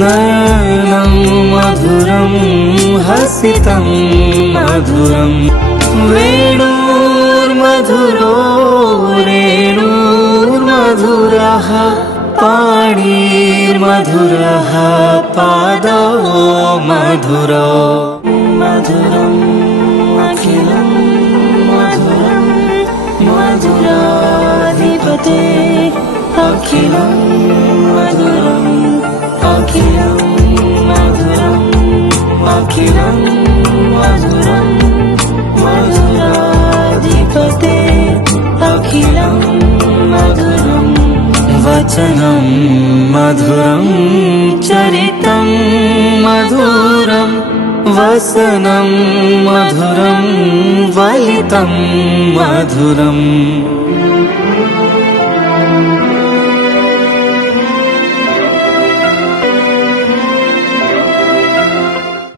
नयनं मधुरं हसितं मधुरं वेणुर्मधुरो रेणुर्मधुरः पाणिर्मधुरः पादो मधुरो मधुरम् अखिलं मधुरं मधुराधिपते अखिलं मधुरम् अखिलं मधुरम् अखिलं मधुरं मधुराधिपते अखिलं मधुरम् वचनं मधुरं चरितं मधुरं वसनं मधुरं वलितं मधुरम्